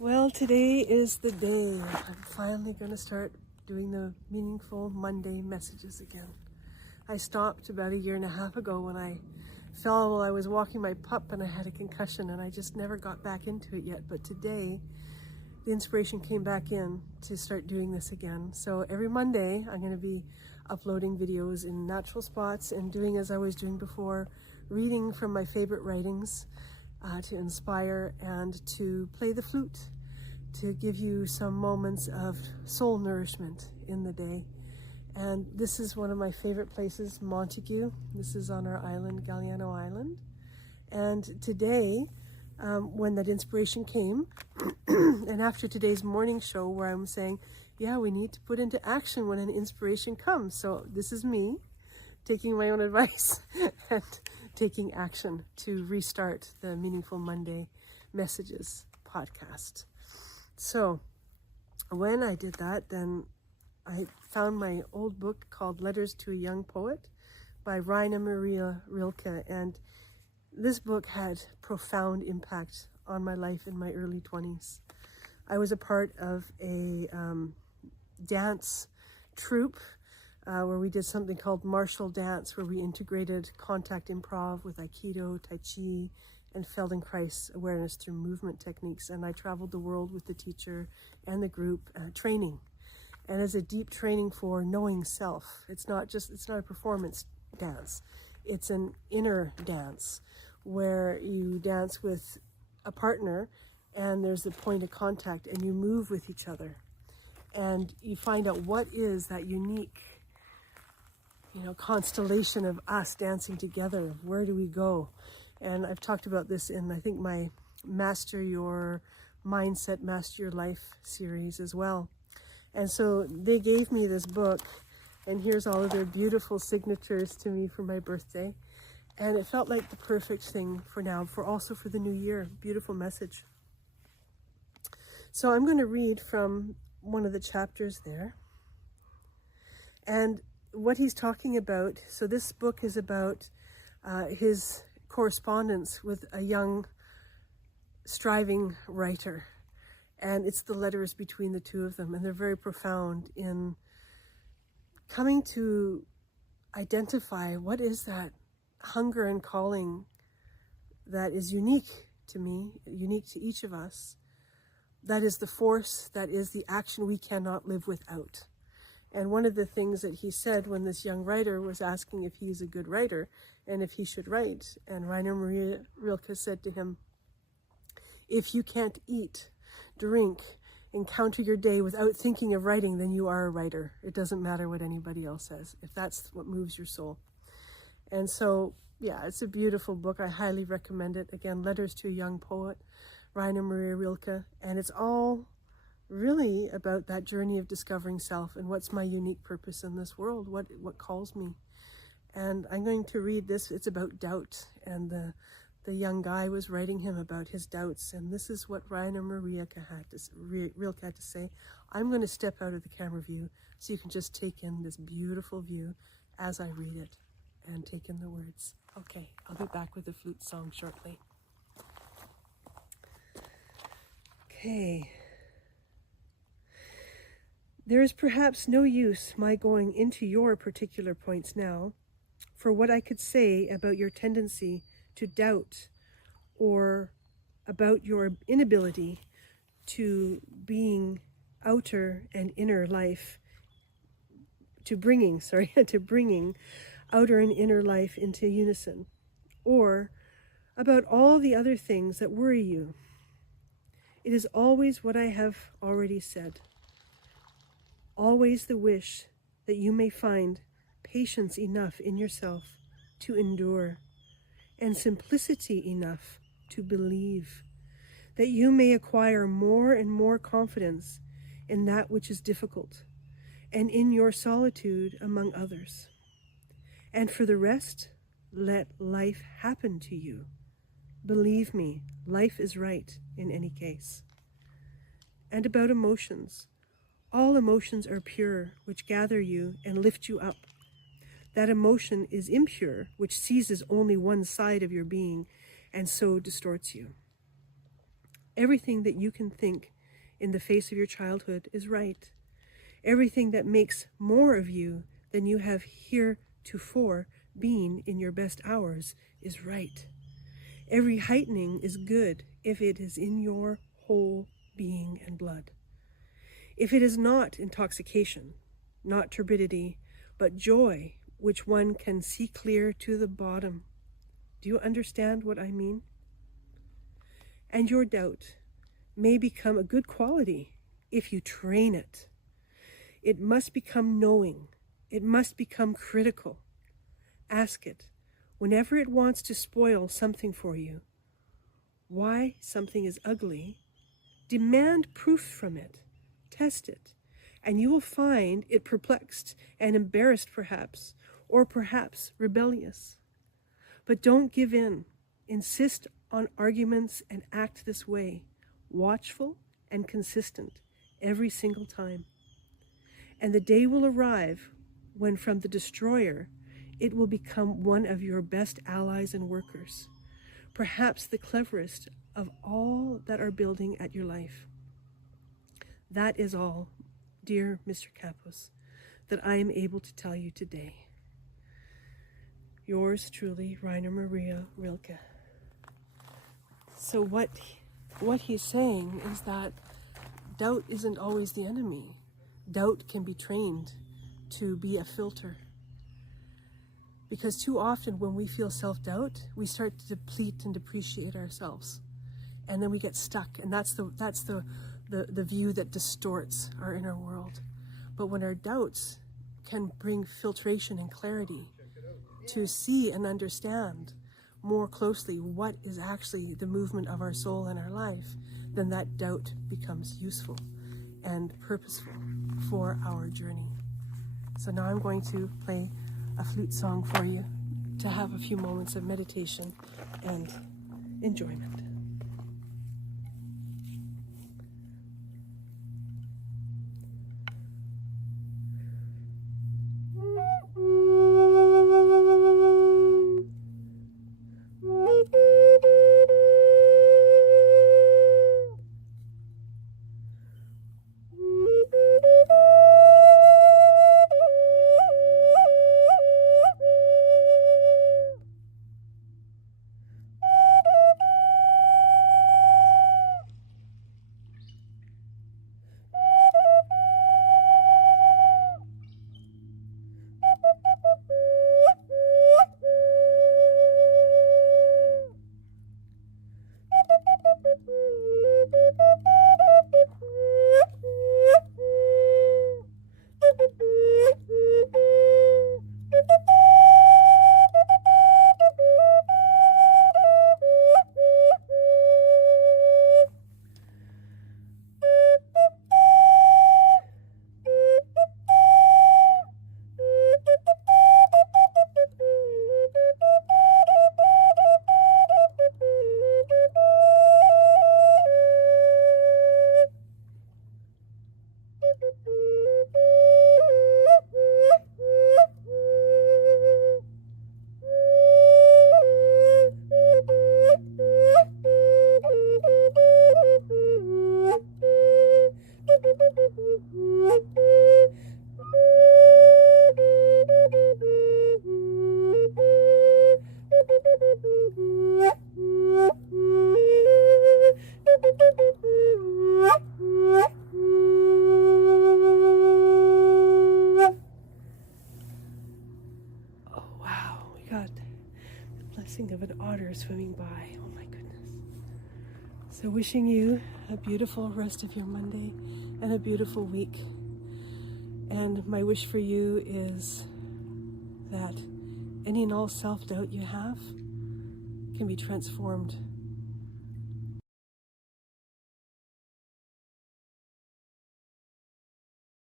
Well, today is the day. I'm finally going to start doing the meaningful Monday messages again. I stopped about 1.5 years ago when I fell while I was walking my pup and I had a concussion, and I just never got back into it yet. But today, the inspiration came back in to start doing this again. So every Monday, I'm going to be uploading videos in natural spots and doing as I was doing before, reading from my favorite writings to inspire and to play the flute, to give you some moments of soul nourishment in the day. And this is one of my favorite places, Montague. This is on our island, Galliano Island. And today, when that inspiration came, and after today's morning show where I'm saying, yeah, we need to put into action when an inspiration comes. So this is me taking my own advice and taking action to restart the Meaningful Monday Messages podcast. So when I did that, then I found my old book called Letters to a Young Poet by Rainer Maria Rilke. And this book had profound impact on my life in my early 20s. I was a part of a dance troupe where we did something called martial dance, where we integrated contact improv with Aikido, Tai Chi, and Feldenkrais awareness through movement techniques. And I traveled the world with the teacher and the group training. And as a deep training for knowing self. It's not a performance dance. It's an inner dance where you dance with a partner and there's a point of contact and you move with each other. And you find out what is that unique, constellation of us dancing together. Where do we go? And I've talked about this in, I think, my Master Your Mindset, Master Your Life series as well. And so they gave me this book, and here's all of their beautiful signatures to me for my birthday. And it felt like the perfect thing for now, also for the new year. Beautiful message. So I'm going to read from one of the chapters there. And what he's talking about, so this book is about his correspondence with a young, striving writer. And it's the letters between the two of them. And they're very profound in coming to identify what is that hunger and calling that is unique to me, unique to each of us. That is the force, that is the action we cannot live without. And one of the things that he said when this young writer was asking if he's a good writer and if he should write, and Rainer Maria Rilke said to him, if you can't eat, drink, encounter your day without thinking of writing, then you are a writer. It doesn't matter what anybody else says, if that's what moves your soul. And so, yeah, it's a beautiful book. I highly recommend it. Again, Letters to a Young Poet, Rainer Maria Rilke. And it's all really about that journey of discovering self and what's my unique purpose in this world, what calls me. And I'm going to read this. It's about doubt, and the young guy was writing him about his doubts, and this is what Rainer Maria Rilke had to say. I'm going to step out of the camera view so you can just take in this beautiful view as I read it and take in the words. Okay, I'll be back with the flute song shortly. Okay. There is perhaps no use my going into your particular points now, for what I could say about your tendency to doubt, or about your inability to bringing outer and inner life into unison, or about all the other things that worry you. It is always what I have already said. Always the wish that you may find patience enough in yourself to endure, and simplicity enough to believe, that you may acquire more and more confidence in that which is difficult, and in your solitude among others. And for the rest, let life happen to you. Believe me, life is right in any case. And about emotions, all emotions are pure, which gather you and lift you up. That emotion is impure, which seizes only one side of your being and so distorts you. Everything that you can think in the face of your childhood is right. Everything that makes more of you than you have heretofore been in your best hours is right. Every heightening is good if it is in your whole being and blood. If it is not intoxication, not turbidity, but joy, which one can see clear to the bottom. Do you understand what I mean? And your doubt may become a good quality if you train it. It must become knowing. It must become critical. Ask it, whenever it wants to spoil something for you, why something is ugly, demand proof from it, test it, and you will find it perplexed and embarrassed perhaps, or perhaps rebellious. But don't give in. Insist on arguments and act this way, watchful and consistent every single time. And the day will arrive when from the destroyer it will become one of your best allies and workers, perhaps the cleverest of all that are building at your life. That is all, dear Mr. Kapos, that I am able to tell you today. Yours truly, Rainer Maria Rilke. So what he's saying is that doubt isn't always the enemy. Doubt can be trained to be a filter. Because too often when we feel self-doubt, we start to deplete and depreciate ourselves. And then we get stuck. And that's the view that distorts our inner world. But when our doubts can bring filtration and clarity to see and understand more closely what is actually the movement of our soul and our life, then that doubt becomes useful and purposeful for our journey. So now I'm going to play a flute song for you to have a few moments of meditation and enjoyment. Of an otter swimming by. Oh my goodness. So wishing you a beautiful rest of your Monday and a beautiful week. And my wish for you is that any and all self-doubt you have can be transformed